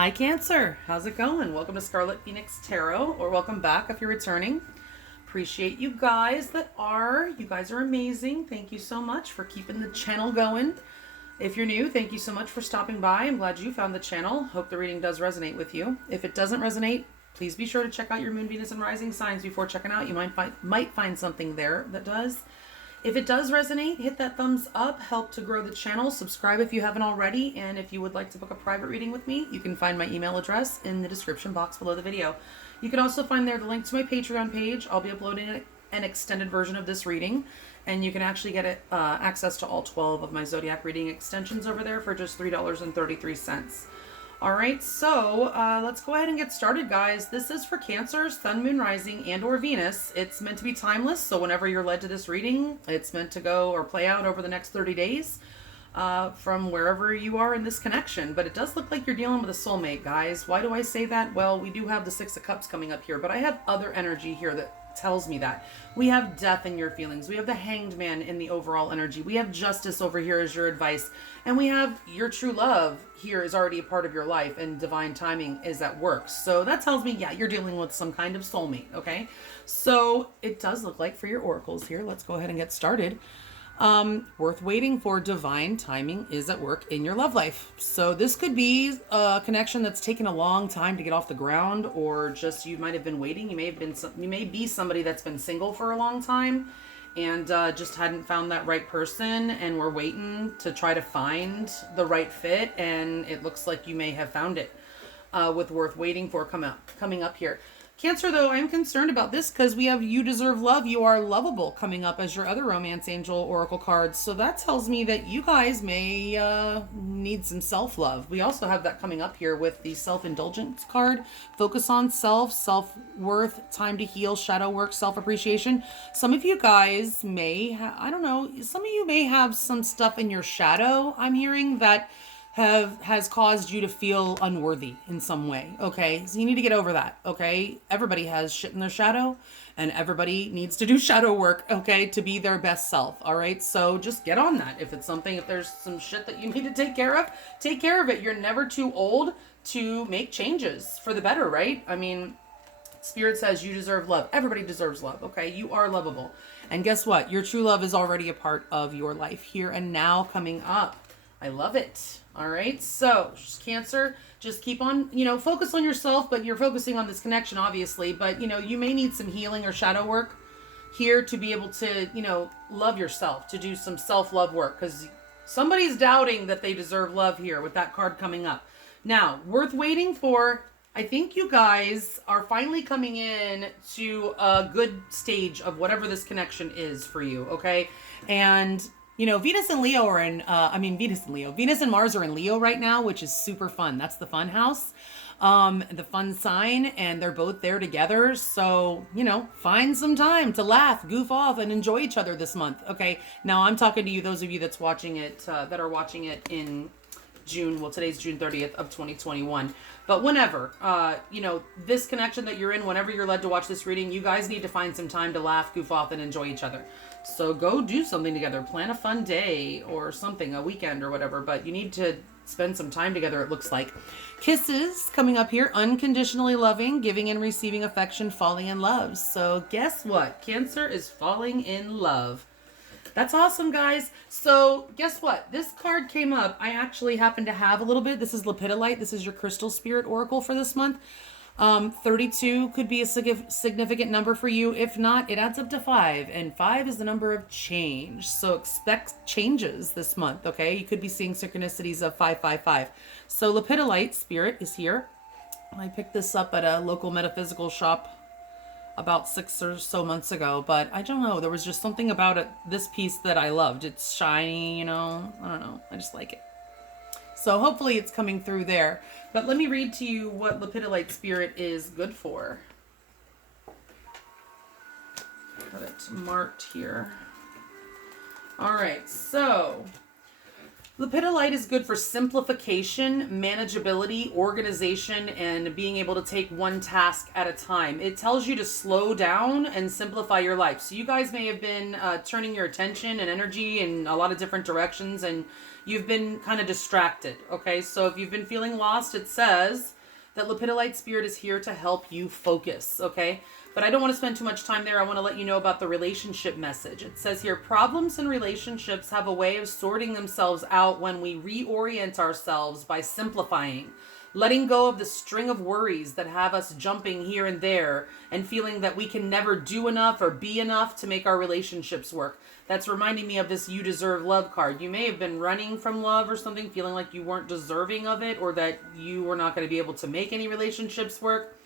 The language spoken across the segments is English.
Hi Cancer, how's it going? Welcome to Scarlet Phoenix Tarot, or welcome back if you're returning. Appreciate you guys that are. You guys are amazing. Thank you so much for keeping the channel going. If you're new, thank you so much for stopping by. I'm glad you found the channel. Hope the reading does resonate with you. If it doesn't resonate, please be sure to check out your Moon, Venus, and Rising signs before checking out. You might find something there that does. If it does resonate, hit that thumbs up, help to grow the channel, subscribe if you haven't already, and if you would like to book a private reading with me, you can find my email address in the description box below the video. You can also find there the link to my Patreon page. I'll be uploading an extended version of this reading, and you can actually get access to all 12 of my zodiac reading extensions over there for just $3.33. All right, so let's go ahead and get started, guys. This is for Cancer, Sun, Moon, Rising, and or Venus. It's meant to be timeless, so whenever you're led to this reading, it's meant to go or play out over the next 30 days from wherever you are in this connection. But it does look like you're dealing with a soulmate, guys. Why do I say that? Well, we do have the Six of Cups coming up here, but I have other energy here that tells me that. We have death in your feelings. We have the Hanged Man in the overall energy. We have justice over here as your advice. And we have your true love here is already a part of your life, and divine timing is at work. So that tells me, yeah, you're dealing with some kind of soulmate, okay? So it does look like for your oracles here. Let's go ahead and get started. Worth waiting for, divine timing is at work in your love life. So this could be a connection that's taken a long time to get off the ground, or just you might have been waiting. You may be somebody that's been single for a long time and just hadn't found that right person, and we're waiting to try to find the right fit, and it looks like you may have found it with worth waiting for coming up here. Cancer, though, I'm concerned about this because we have You Deserve Love, You Are Lovable coming up as your other romance angel oracle cards. So that tells me that you guys may need some self-love. We also have that coming up here with the self-indulgence card. Focus on self, self-worth, time to heal, shadow work, self-appreciation. Some of you guys may I don't know, some of you may have some stuff in your shadow, I'm hearing, that has caused you to feel unworthy in some way, okay? So you need to get over that, okay? Everybody has shit in their shadow, and everybody needs to do shadow work, okay, to be their best self, all right? So just get on that. If there's some shit that you need to take care of, take care of it. You're never too old to make changes for the better, right? I mean, Spirit says you deserve love. Everybody deserves love, okay? You are lovable. And guess what? Your true love is already a part of your life here and now coming up. I love it. All right. So Cancer, just keep on, focus on yourself, but you're focusing on this connection, obviously, but you may need some healing or shadow work here to be able to, love yourself, to do some self-love work, because somebody's doubting that they deserve love here with that card coming up. Now, worth waiting for. I think you guys are finally coming in to a good stage of whatever this connection is for you. Okay. And Venus and Leo are in, Venus and Mars are in Leo right now, which is super fun. That's the fun house, the fun sign, and they're both there together. So, find some time to laugh, goof off, and enjoy each other this month. Okay. Now I'm talking to you, those of you that are watching it in June. Well, today's June 30th of 2021. But whenever, this connection that you're in, whenever you're led to watch this reading, you guys need to find some time to laugh, goof off, and enjoy each other. So go do something together. Plan a fun day or something, a weekend or whatever. But you need to spend some time together, it looks like. Kisses coming up here. Unconditionally loving, giving and receiving affection, falling in love. So guess what? Cancer is falling in love. That's awesome, guys. So guess what? This card came up. I actually happen to have a little bit. This is Lepidolite. This is your crystal spirit oracle for this month. 32 could be a significant number for you. If not, it adds up to 5, and 5 is the number of change. So expect changes this month, okay? You could be seeing synchronicities of 555. So Lepidolite spirit is here. I picked this up at a local metaphysical shop about 6 or so months ago, but I don't know. There was just something about it, this piece, that I loved. It's shiny, I don't know. I just like it. So hopefully it's coming through there. But let me read to you what Lepidolite spirit is good for. Got it marked here. All right, so Lepidolite is good for simplification, manageability, organization, and being able to take one task at a time. It tells you to slow down and simplify your life. So you guys may have been turning your attention and energy in a lot of different directions, and you've been kind of distracted, okay? So if you've been feeling lost, it says that Lepidolite Spirit is here to help you focus, okay? But I don't want to spend too much time there. I want to let you know about the relationship message. It says here, problems in relationships have a way of sorting themselves out when we reorient ourselves by simplifying, letting go of the string of worries that have us jumping here and there and feeling that we can never do enough or be enough to make our relationships work. That's reminding me of this "you deserve love" card. You may have been running from love or something, feeling like you weren't deserving of it or that you were not going to be able to make any relationships work.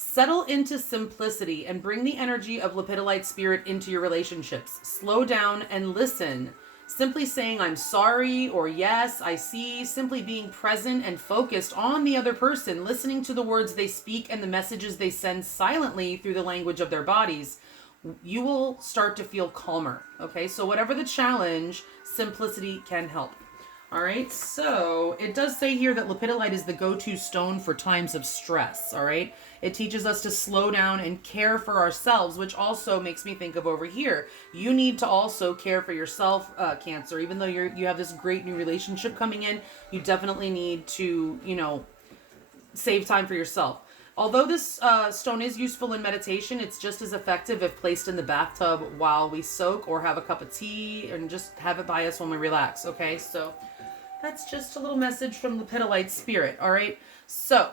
Settle into simplicity and bring the energy of Lepidolite Spirit into your relationships. Slow down and listen. Simply saying "I'm sorry" or "yes, I see," simply being present and focused on the other person, listening to the words they speak and the messages they send silently through the language of their bodies, you will start to feel calmer. Okay, so whatever the challenge, simplicity can help. All right, so it does say here that Lepidolite is the go-to stone for times of stress. All right, it teaches us to slow down and care for ourselves, which also makes me think of over here. You need to also care for yourself, Cancer. Even though you have this great new relationship coming in, you definitely need to, save time for yourself. Although this stone is useful in meditation, it's just as effective if placed in the bathtub while we soak or have a cup of tea and just have it by us when we relax. Okay, so that's just a little message from Lepidolite Spirit. All right, so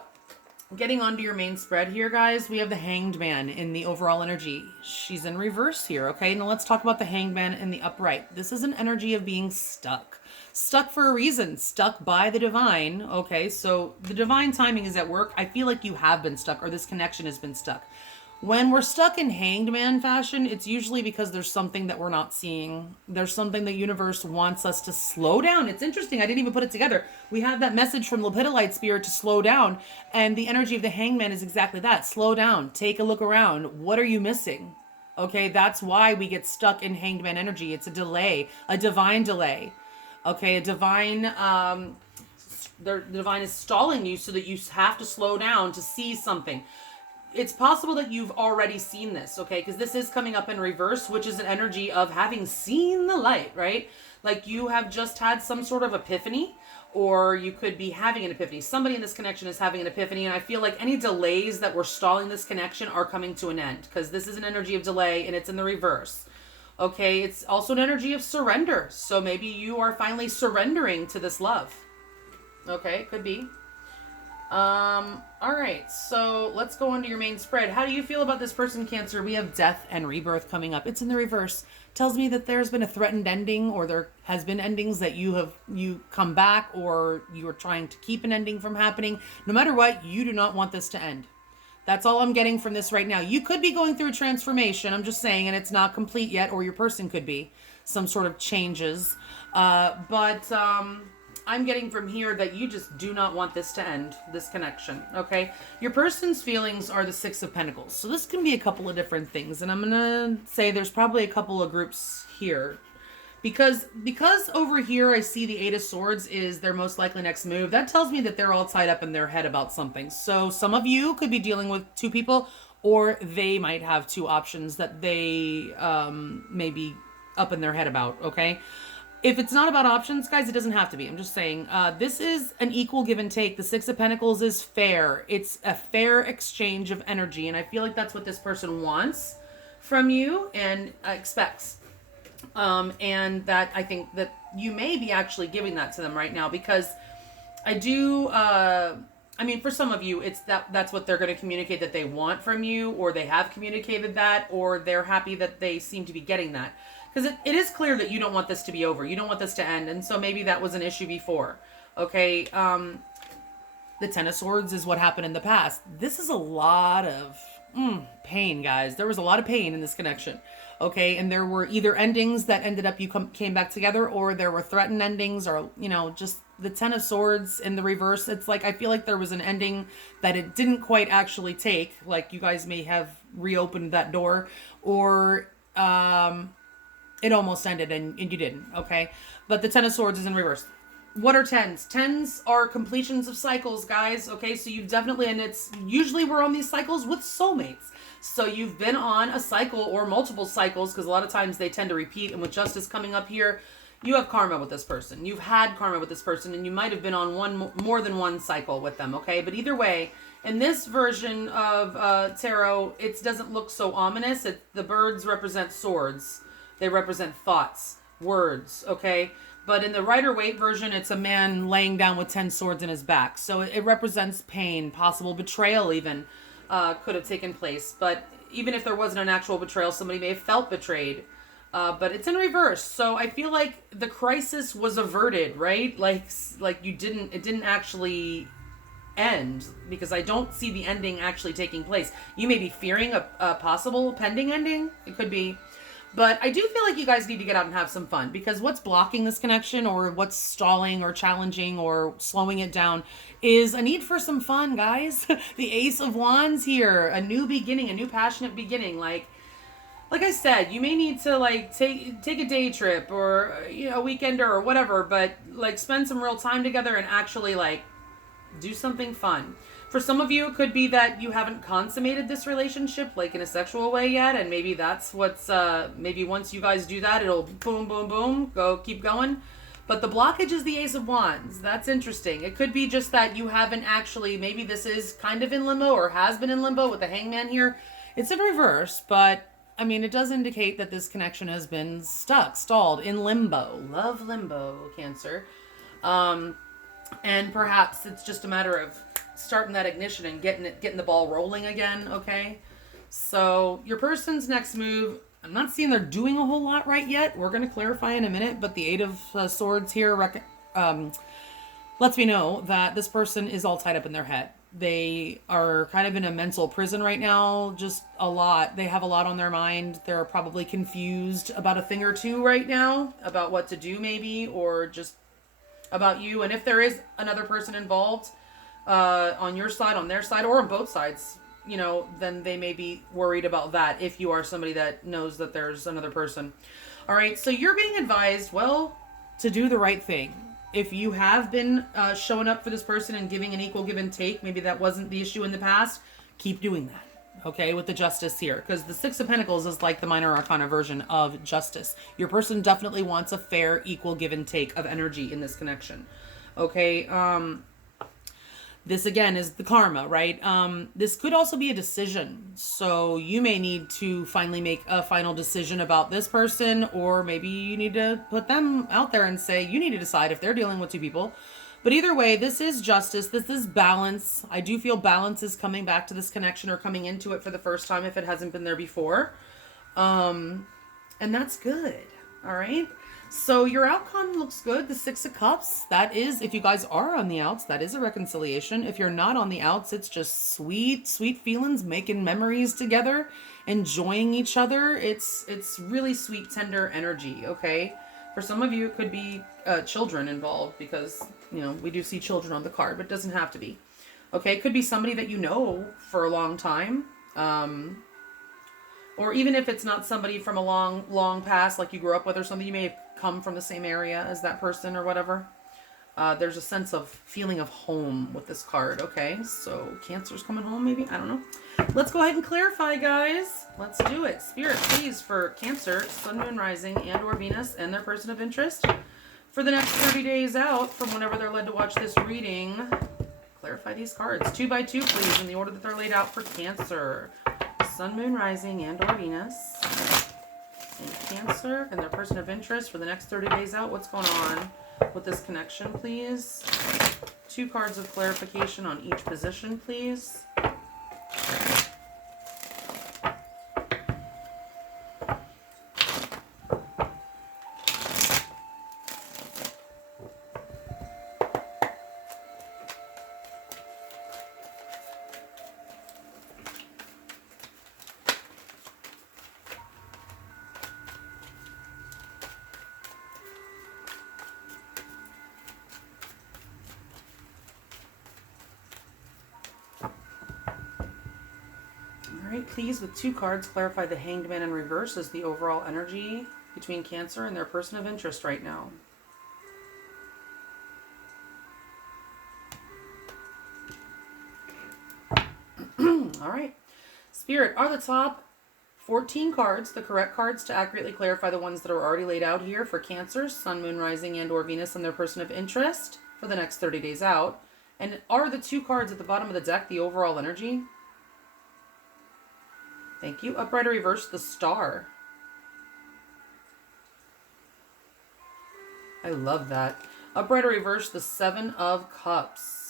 getting onto your main spread here, guys, we have the Hanged Man in the overall energy. She's in reverse here, okay? Now let's talk about the Hanged Man in the upright. This is an energy of being stuck. Stuck for a reason. Stuck by the divine, okay? So the divine timing is at work. I feel like you have been stuck or this connection has been stuck. When we're stuck in Hanged Man fashion, it's usually because there's something that we're not seeing. There's something the universe wants us to slow down. It's interesting. I didn't even put it together. We have that message from Lepidolite Spirit to slow down. And the energy of the Hanged Man is exactly that. Slow down. Take a look around. What are you missing? Okay, that's why we get stuck in Hanged Man energy. It's a delay, a divine delay. Okay, a divine, the divine is stalling you so that you have to slow down to see something. It's possible that you've already seen this, okay? Because this is coming up in reverse, which is an energy of having seen the light, right? Like you have just had some sort of epiphany, or you could be having an epiphany. Somebody in this connection is having an epiphany, and I feel like any delays that were stalling this connection are coming to an end, because this is an energy of delay, and it's in the reverse. Okay, it's also an energy of surrender. So maybe you are finally surrendering to this love. Okay, could be. All right, so let's go on to your main spread. How do you feel about this person, Cancer? We have death and rebirth coming up. It's in the reverse. Tells me that there's been a threatened ending, or there has been endings that you come back, or you are trying to keep an ending from happening. No matter what, you do not want this to end. That's all I'm getting from this right now. You could be going through a transformation, I'm just saying, and it's not complete yet, or your person could be. Some sort of changes. But I'm getting from here that you just do not want this to end, this connection, okay? Your person's feelings are the Six of Pentacles. So this can be a couple of different things, and I'm going to say there's probably a couple of groups here. Because over here I see the Eight of Swords is their most likely next move. That tells me that they're all tied up in their head about something. So some of you could be dealing with two people, or they might have two options that they may be up in their head about, okay? If it's not about options, guys, it doesn't have to be. I'm just saying, this is an equal give and take. The Six of Pentacles is fair. It's a fair exchange of energy. And I feel like that's what this person wants from you and expects. And that I think that you may be actually giving that to them right now, because I do, for some of you, it's that's what they're going to communicate that they want from you, or they have communicated that, or they're happy that they seem to be getting that. Because it is clear that you don't want this to be over. You don't want this to end. And so maybe that was an issue before. Okay. The Ten of Swords is what happened in the past. This is a lot of pain, guys. There was a lot of pain in this connection. Okay. And there were either endings that ended up came back together, or there were threatened endings, or, just the Ten of Swords in the reverse. It's like, I feel like there was an ending that it didn't quite actually take. Like you guys may have reopened that door, or, it almost ended and you didn't, okay? But the Ten of Swords is in reverse. What are tens? Tens are completions of cycles, guys. Okay, so you've definitely, and it's usually we're on these cycles with soulmates. So you've been on a cycle or multiple cycles, because a lot of times they tend to repeat. And with justice coming up here, you have karma with this person. You've had karma with this person, and you might have been on more than one cycle with them. Okay, but either way, in this version of tarot, it doesn't look so ominous. The birds represent swords. They represent thoughts, words. Okay. But in the Rider-Waite version, it's a man laying down with 10 swords in his back. So it represents pain, possible betrayal even could have taken place. But even if there wasn't an actual betrayal, somebody may have felt betrayed. But it's in reverse. So I feel like the crisis was averted, right? Like it didn't actually end, because I don't see the ending actually taking place. You may be fearing a possible pending ending. It could be. But I do feel like you guys need to get out and have some fun, because what's blocking this connection, or what's stalling or challenging or slowing it down, is a need for some fun, guys. The Ace of Wands here, a new beginning, a new passionate beginning. Like I said, you may need to take a day trip, or a weekender or whatever, but spend some real time together and actually do something fun. For some of you, it could be that you haven't consummated this relationship in a sexual way yet, and maybe that's what's maybe once you guys do that, it'll boom, boom, boom, keep going. But the blockage is the Ace of Wands. That's interesting. It could be just that you haven't actually, maybe this is kind of in limbo, or has been in limbo with the Hangman here. It's in reverse, but I mean, it does indicate that this connection has been stalled, in limbo. Love limbo, Cancer. And perhaps it's just a matter of starting that ignition and getting the ball rolling again. Okay, so your person's next move, I'm not seeing they're doing a whole lot right yet. We're going to clarify in a minute, but the Eight of Swords here lets me know that this person is all tied up in their head. They are kind of in a mental prison right now, just a lot. They have a lot on their mind. They're probably confused about a thing or two right now, about what to do maybe, or just about you. And if there is another person involved, on your side, on their side, or on both sides, then they may be worried about that, if you are somebody that knows that there's another person. All right, so you're being advised, to do the right thing. If you have been showing up for this person and giving an equal give and take, maybe that wasn't the issue in the past, keep doing that, okay, with the Justice here. Because the Six of Pentacles is like the minor arcana version of Justice. Your person definitely wants a fair, equal give and take of energy in this connection, okay? This again is the karma, right? This could also be a decision. So you may need to finally make a final decision about this person, or maybe you need to put them out there and say, you need to decide if they're dealing with two people. But either way, this is justice. This is balance. I do feel balance is coming back to this connection, or coming into it for the first time if it hasn't been there before. And that's good. All right. So your outcome looks good. The Six of Cups, that is, if you guys are on the outs, that is a reconciliation. If you're not on the outs, it's just sweet, sweet feelings, making memories together, enjoying each other. It's really sweet, tender energy, okay? For some of you, it could be children involved, because, we do see children on the card, but it doesn't have to be. Okay, it could be somebody that you know for a long time. Or even if it's not somebody from a long, long past, like you grew up with or something, you may have come from the same area as that person or whatever. There's a sense of feeling of home with this card, okay? So Cancer's coming home, maybe? I don't know. Let's go ahead and clarify, guys. Let's do it. Spirit, please, for Cancer, Sun, Moon, Rising, and or Venus, and their person of interest, for the next 30 days out, from whenever they're led to watch this reading, clarify these cards. 2 by 2, please, in the order that they're laid out for Cancer. Sun, Moon, Rising, and or Venus, and Cancer, and their person of interest for the next 30 days out. What's going on with this connection, please? 2 cards of clarification on each position, please. Please, with 2 cards, clarify the Hanged Man in reverse as the overall energy between Cancer and their person of interest right now. All right. Spirit, are the top 14 cards the correct cards to accurately clarify the ones that are already laid out here for Cancer, Sun, Moon, Rising, and or Venus and their person of interest for the next 30 days out? And are the 2 cards at the bottom of the deck the overall energy? Thank you. Upright or reverse, the Star. I love that. Upright or reverse, the 7 of Cups.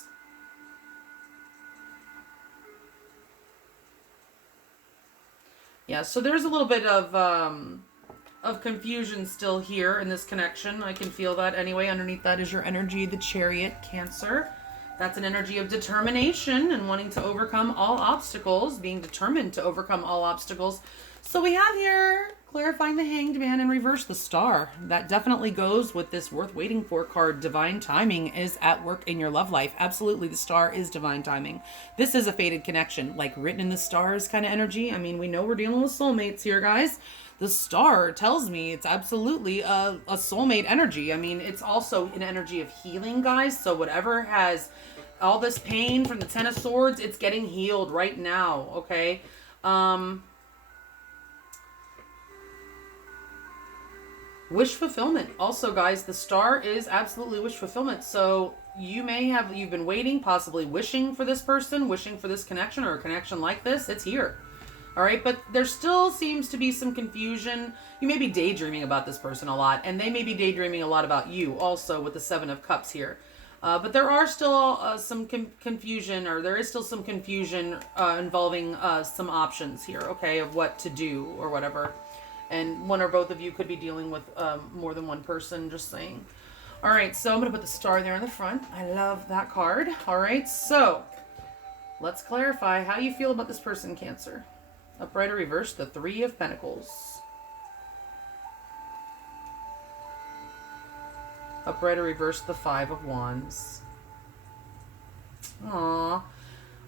Yeah, so there's a little bit of confusion still here in this connection. I can feel that anyway. Underneath that is your energy, the Chariot, Cancer. That's an energy of determination and wanting to overcome all obstacles, being determined to overcome all obstacles. So we have here clarifying the Hanged Man and reverse the Star. That definitely goes with this worth waiting for card. Divine timing is at work in your love life. Absolutely, the Star is divine timing. This is a fated connection, like written in the stars kind of energy. I mean, we know we're dealing with soulmates here, guys. The Star tells me it's absolutely a soulmate energy. I mean, it's also an energy of healing, guys. So whatever has all this pain from the Ten of Swords, it's getting healed right now, okay? Wish fulfillment. Also, guys, the Star is absolutely wish fulfillment. So you've been waiting, possibly wishing for this person, wishing for this connection or a connection like this. It's here. All right, but there still seems to be some confusion. You may be daydreaming about this person a lot, and they may be daydreaming a lot about you also with the 7 of Cups here. But there are still some confusion, or there is still some confusion involving some options here, okay, of what to do or whatever. And one or both of you could be dealing with more than one person, just saying. All right, so I'm going to put the Star there in the front. I love that card. All right, so let's clarify how you feel about this person, Cancer. Upright or reverse, the 3 of Pentacles. Upright or reverse, the 5 of Wands. Aww.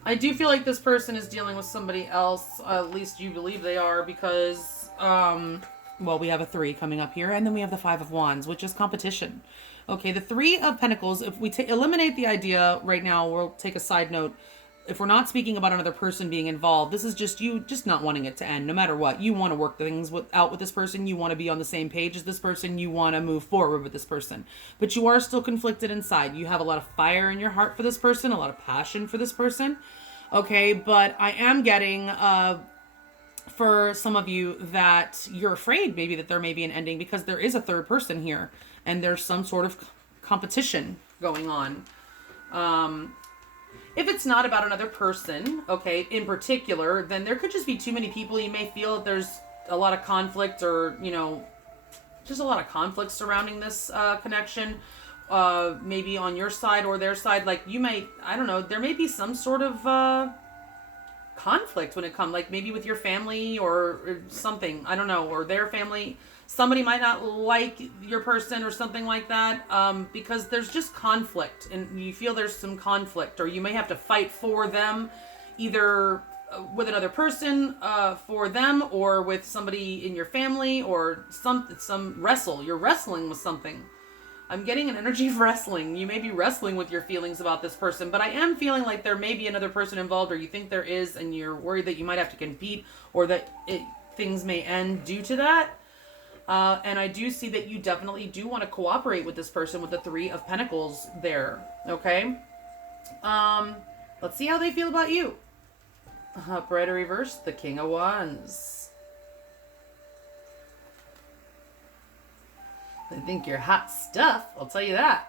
I do feel like this person is dealing with somebody else. At least you believe they are, because, well, we have a 3 coming up here, and then we have the 5 of Wands, which is competition. Okay, the 3 of Pentacles, if we eliminate the idea right now, we'll take a side note. If we're not speaking about another person being involved, this is just you just not wanting it to end, no matter what. You want to work things out with this person. You want to be on the same page as this person. You want to move forward with this person. But you are still conflicted inside. You have a lot of fire in your heart for this person, a lot of passion for this person. Okay, but I am getting, for some of you, that you're afraid maybe that there may be an ending because there is a third person here. And there's some sort of competition going on. If it's not about another person, okay, in particular, then there could just be too many people. You may feel that there's a lot of conflict or, you know, just a lot of conflict surrounding this connection. Maybe on your side or their side. Like you might, I don't know, there may be some sort of conflict when it comes, like maybe with your family or something. I don't know, or their family. Somebody might not like your person or something like that, because there's just conflict and you feel there's some conflict, or you may have to fight for them, either with another person for them or with somebody in your family, or some wrestle. You're wrestling with something. I'm getting an energy of wrestling. You may be wrestling with your feelings about this person, but I am feeling like there may be another person involved, or you think there is, and you're worried that you might have to compete, or that things may end due to that. And I do see that you definitely do want to cooperate with this person with the 3 of Pentacles there. Okay. Let's see how they feel about you. Upright or reverse, the King of Wands. I think you're hot stuff. I'll tell you that.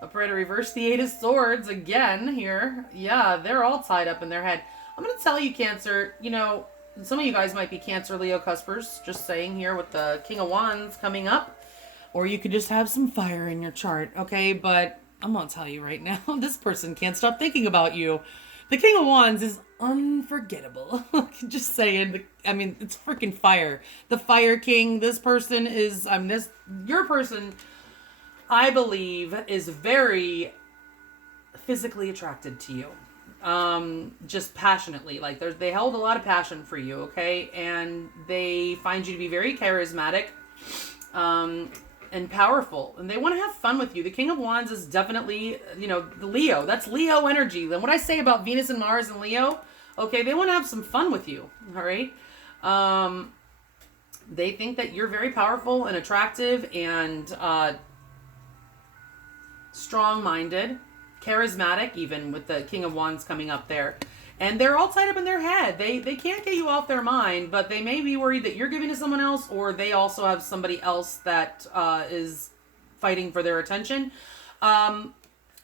Upright or reverse, the 8 of Swords again here. Yeah, they're all tied up in their head. I'm going to tell you, Cancer, you know, some of you guys might be Cancer, Leo, Cuspers, just saying here with the King of Wands coming up. Or you could just have some fire in your chart, okay? But I'm going to tell you right now, this person can't stop thinking about you. The King of Wands is unforgettable. Just saying. I mean, it's freaking fire. The Fire King, this person is, your person, I believe, is very physically attracted to you. Just passionately, like they held a lot of passion for you, okay? And they find you to be very charismatic, and powerful, and they want to have fun with you. The King of Wands is definitely, you know, the Leo. That's Leo energy. Then what I say about Venus and Mars and Leo, Okay, they want to have some fun with you. All right. They think that you're very powerful and attractive and strong-minded, charismatic, even with the King of Wands coming up there. And they're all tied up in their head. They can't get you off their mind, but they may be worried that you're giving to someone else, or they also have somebody else that is fighting for their attention.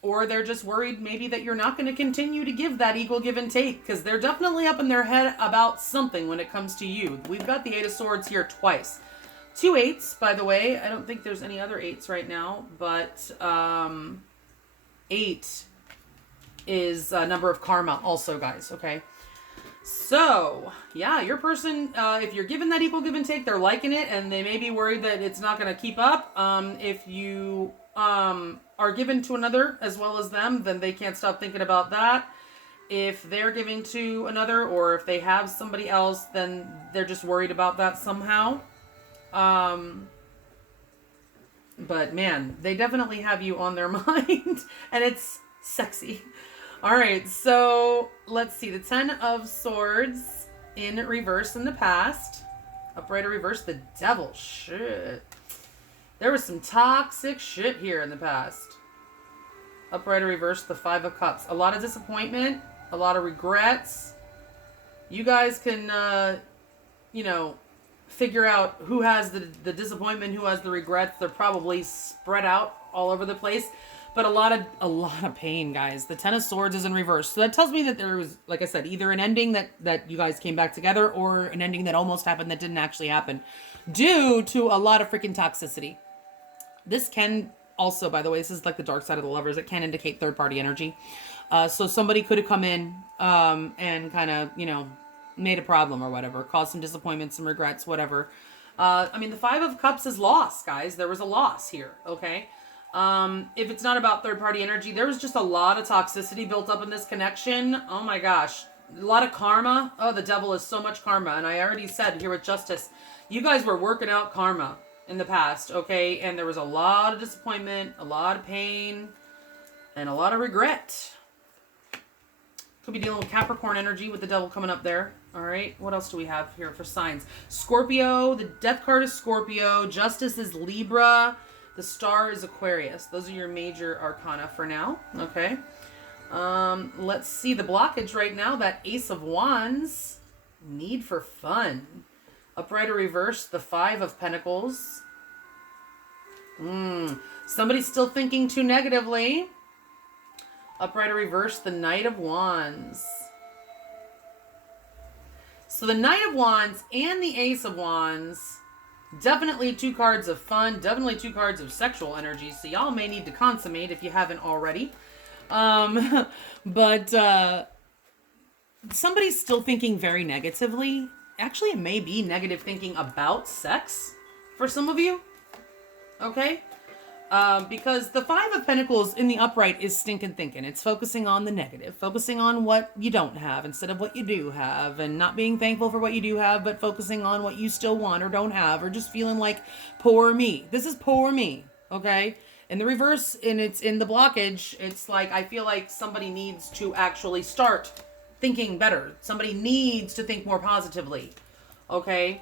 Or they're just worried maybe that you're not going to continue to give that equal give and take, because they're definitely up in their head about something when it comes to you. We've got the Eight of Swords here twice. 2 8s, by the way. I don't think there's any other 8s right now, but 8 is a number of karma also, guys, okay? So, yeah, your person, if you're giving that equal give and take, they're liking it, and they may be worried that it's not going to keep up. If you are given to another as well as them, then they can't stop thinking about that. If they're giving to another, or if they have somebody else, then they're just worried about that somehow. But man, they definitely have you on their mind, and it's sexy. All right, so let's see. The 10 of Swords in reverse in the past. Upright or reverse, the Devil. Shit. There was some toxic shit here in the past. Upright or reverse, the 5 of Cups. A lot of disappointment, a lot of regrets. You guys can, figure out who has the disappointment, who has the regrets. They're probably spread out all over the place. But a lot of pain, guys. The 10 of Swords is in reverse. So that tells me that there was, like I said, either an ending that you guys came back together, or an ending that almost happened that didn't actually happen, due to a lot of freaking toxicity. This can also, by the way, this is like the dark side of the Lovers. It can indicate third-party energy. So somebody could have come in and kind of, made a problem or whatever, caused some disappointment, some regrets, whatever. The 5 of Cups is loss, guys. There was a loss here, okay? If it's not about third-party energy, there was just a lot of toxicity built up in this connection. Oh my gosh. A lot of karma. Oh, the Devil is so much karma. And I already said here with Justice, you guys were working out karma in the past, okay? And there was a lot of disappointment, a lot of pain, and a lot of regret. Could be dealing with Capricorn energy with the Devil coming up there. All right, what else do we have here for signs? Scorpio, the Death card is Scorpio. Justice is Libra. The Star is Aquarius. Those are your major arcana for now, okay? Let's see the blockage right now. That Ace of Wands. Need for fun. Upright or reverse, the 5 of Pentacles. Somebody's still thinking too negatively. Upright or reverse, the Knight of Wands. So the Knight of Wands and the Ace of Wands, definitely 2 cards of fun, definitely 2 cards of sexual energy. So y'all may need to consummate if you haven't already. But somebody's still thinking very negatively. Actually, it may be negative thinking about sex for some of you. Okay? Because the 5 of Pentacles in the upright is stinking thinking. It's focusing on the negative, focusing on what you don't have instead of what you do have, and not being thankful for what you do have, but focusing on what you still want or don't have, or just feeling like, poor me. This is poor me, okay? In the reverse, and it's in the blockage, it's like, I feel like somebody needs to actually start thinking better. Somebody needs to think more positively, okay?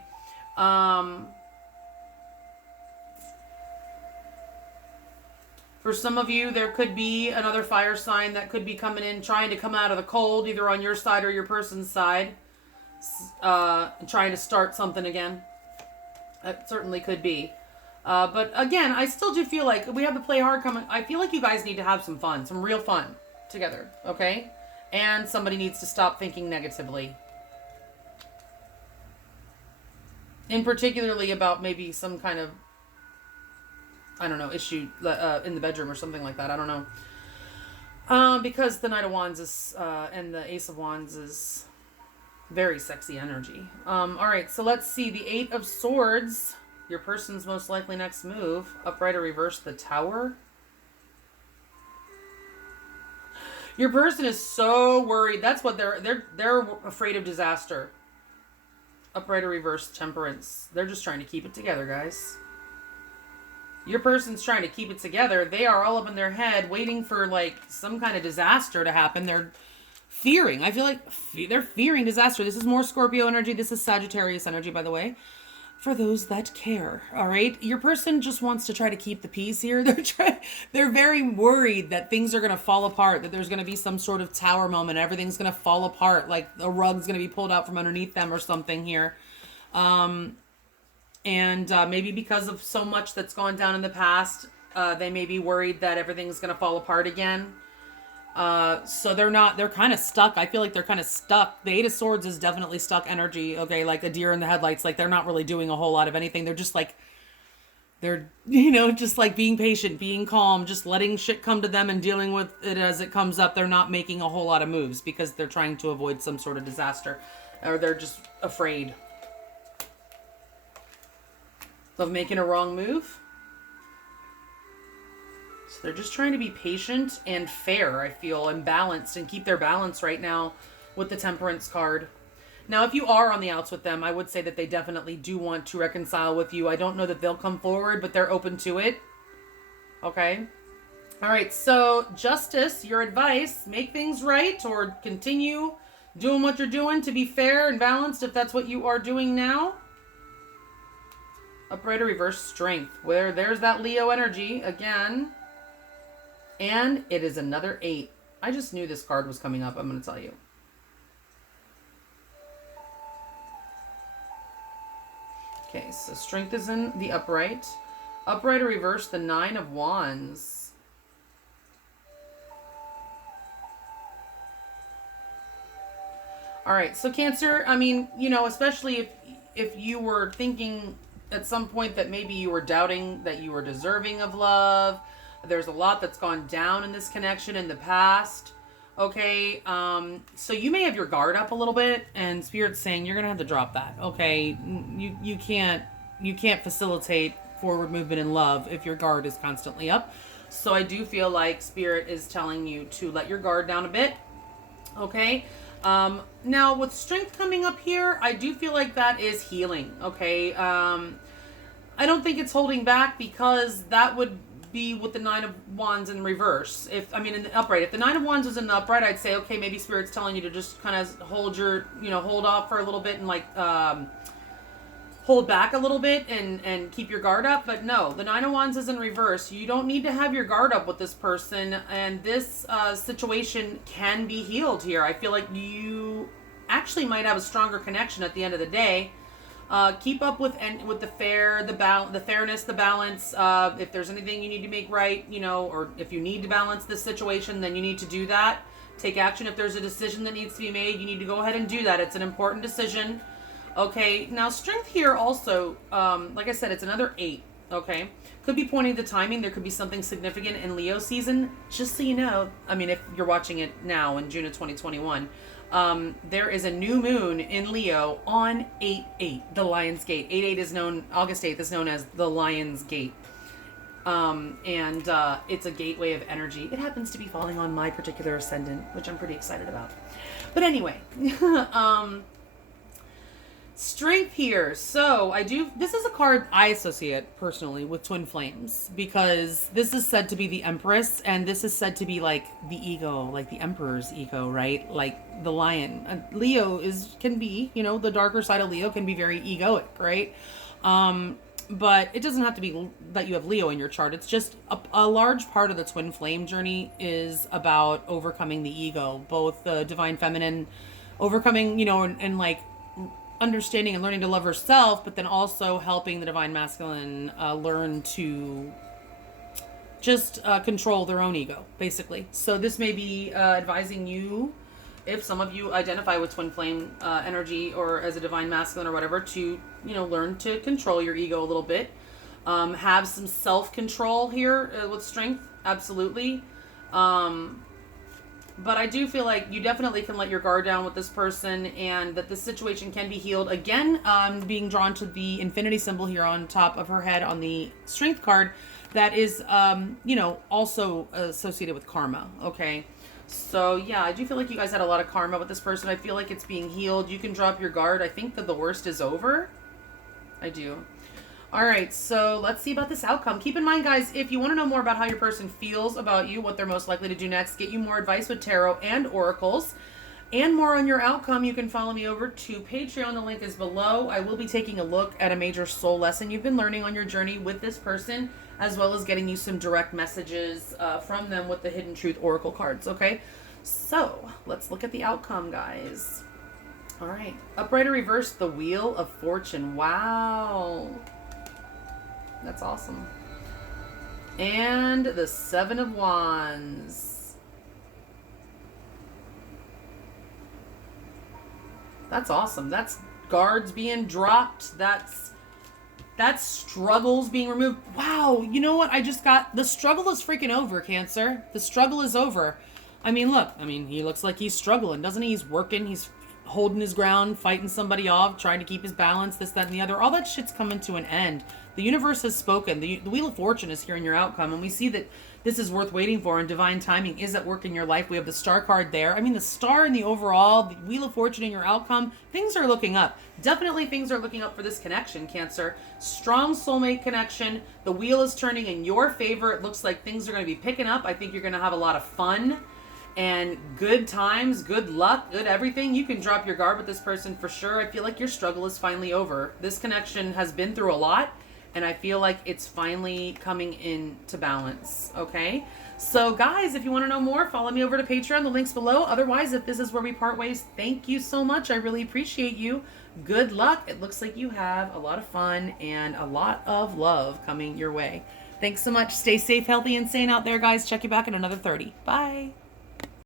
For some of you, there could be another fire sign that could be coming in, trying to come out of the cold, either on your side or your person's side, trying to start something again. That certainly could be. But again, I still do feel like we have the play hard coming. I feel like you guys need to have some fun, some real fun together, okay? And somebody needs to stop thinking negatively. In particularly about maybe some kind of, I don't know, issue in the bedroom or something like that. I don't know. Because the Knight of Wands is, and the Ace of Wands is very sexy energy. All right, so let's see. The 8 of Swords, your person's most likely next move. Upright or reverse, the Tower. Your person is so worried. That's what they're afraid of disaster. Upright or reverse, Temperance. They're just trying to keep it together, guys. Your person's trying to keep it together. They are all up in their head waiting for like some kind of disaster to happen. They're fearing. I feel like they're fearing disaster. This is more Scorpio energy. This is Sagittarius energy, by the way. For those that care, all right? Your person just wants to try to keep the peace here. They're very worried that things are going to fall apart, that there's going to be some sort of tower moment. Everything's going to fall apart, like a rug's going to be pulled out from underneath them or something here. Maybe because of so much that's gone down in the past, they may be worried that everything's going to fall apart again. So they're kind of stuck. I feel like they're kind of stuck. The Eight of Swords is definitely stuck energy. Okay. Like a deer in the headlights. Like they're not really doing a whole lot of anything. They're just like, just like being patient, being calm, just letting shit come to them and dealing with it as it comes up. They're not making a whole lot of moves because they're trying to avoid some sort of disaster, or they're just afraid of making a wrong move. So they're just trying to be patient and fair, I feel, and balanced, and keep their balance right now with the Temperance card. Now, if you are on the outs with them, I would say that they definitely do want to reconcile with you. I don't know that they'll come forward, but they're open to it. Okay. All right. So, Justice, your advice, make things right or continue doing what you're doing to be fair and balanced if that's what you are doing now. Upright or reverse, Strength. Where there's that Leo energy again. And it is another 8. I just knew this card was coming up, I'm going to tell you. Okay, so Strength is in the upright. Upright or reverse, the 9 of Wands. All right, so Cancer, I mean, especially if you were thinking at some point that maybe you were doubting that you were deserving of love. There's a lot that's gone down in this connection in the past. Okay, so you may have your guard up a little bit, and Spirit's saying you're gonna have to drop that. Okay, you can't facilitate forward movement in love if your guard is constantly up. So I do feel like Spirit is telling you to let your guard down a bit. Okay, now with Strength coming up here, I do feel like that is healing. Okay, I don't think it's holding back because that would be with the 9 of Wands in reverse. In the upright. If the 9 of Wands was in the upright, I'd say, okay, maybe Spirit's telling you to just kind of hold off for a little bit and hold back a little bit and keep your guard up. But no, the 9 of Wands is in reverse. You don't need to have your guard up with this person, and this situation can be healed here. I feel like you actually might have a stronger connection at the end of the day. Keep up with the fairness, the balance. If there's anything you need to make right, or if you need to balance this situation, then you need to do that. Take action. If there's a decision that needs to be made, you need to go ahead and do that. It's an important decision. Okay. Now, Strength here also, like I said, it's another 8. Okay. Could be pointing to timing. There could be something significant in Leo season. Just so you know, if you're watching it now in June of 2021, there is a new moon in Leo on 8/8, the Lion's Gate. 8/8 is known, August 8th is known as the Lion's Gate. It's a gateway of energy. It happens to be falling on my particular ascendant, which I'm pretty excited about. But anyway, Strength here. So this is a card I associate personally with twin flames, because this is said to be the Empress, and this is said to be like the ego, like the Emperor's ego, right? Like the lion. Leo can be, the darker side of Leo can be very egoic, right? But it doesn't have to be that you have Leo in your chart. It's just a large part of the twin flame journey is about overcoming the ego, both the divine feminine, overcoming, and like understanding and learning to love herself, but then also helping the divine masculine learn to just control their own ego, basically. So this may be advising you, if some of you identify with twin flame energy or as a divine masculine or whatever, to learn to control your ego a little bit. Have some self-control here with Strength, absolutely. But I do feel like you definitely can let your guard down with this person, and that the situation can be healed. Again, being drawn to the infinity symbol here on top of her head on the Strength card, that is, also associated with karma. Okay. So yeah, I do feel like you guys had a lot of karma with this person. I feel like it's being healed. You can drop your guard. I think that the worst is over. I do. All right, so let's see about this outcome. Keep in mind, guys, if you want to know more about how your person feels about you, what they're most likely to do next, get you more advice with tarot and oracles, and more on your outcome, you can follow me over to Patreon. The link is below. I will be taking a look at a major soul lesson you've been learning on your journey with this person, as well as getting you some direct messages from them with the Hidden Truth Oracle cards, okay? So, let's look at the outcome, guys. All right. Upright or reverse, the Wheel of Fortune. Wow. That's awesome. And the Seven of Wands. That's awesome. That's guards being dropped. That's struggles being removed. Wow. You know what? I just got... The struggle is freaking over, Cancer. The struggle is over. I mean, look. I mean, he looks like he's struggling, doesn't he? He's working. He's holding his ground, fighting somebody off, trying to keep his balance, this, that, and the other. All that shit's coming to an end. The universe has spoken. The Wheel of Fortune is here in your outcome, and we see that this is worth waiting for, and divine timing is at work in your life. We have the Star card there. I mean, the Star in the overall, the Wheel of Fortune in your outcome, things are looking up. Definitely things are looking up for this connection, Cancer. Strong soulmate connection. The wheel is turning in your favor. It looks like things are going to be picking up. I think you're going to have a lot of fun and good times, good luck, good everything. You can drop your guard with this person for sure. I feel like your struggle is finally over. This connection has been through a lot, and I feel like it's finally coming into balance, okay? So, guys, if you want to know more, follow me over to Patreon. The link's below. Otherwise, if this is where we part ways, thank you so much. I really appreciate you. Good luck. It looks like you have a lot of fun and a lot of love coming your way. Thanks so much. Stay safe, healthy, and sane out there, guys. Check you back in another 30. Bye.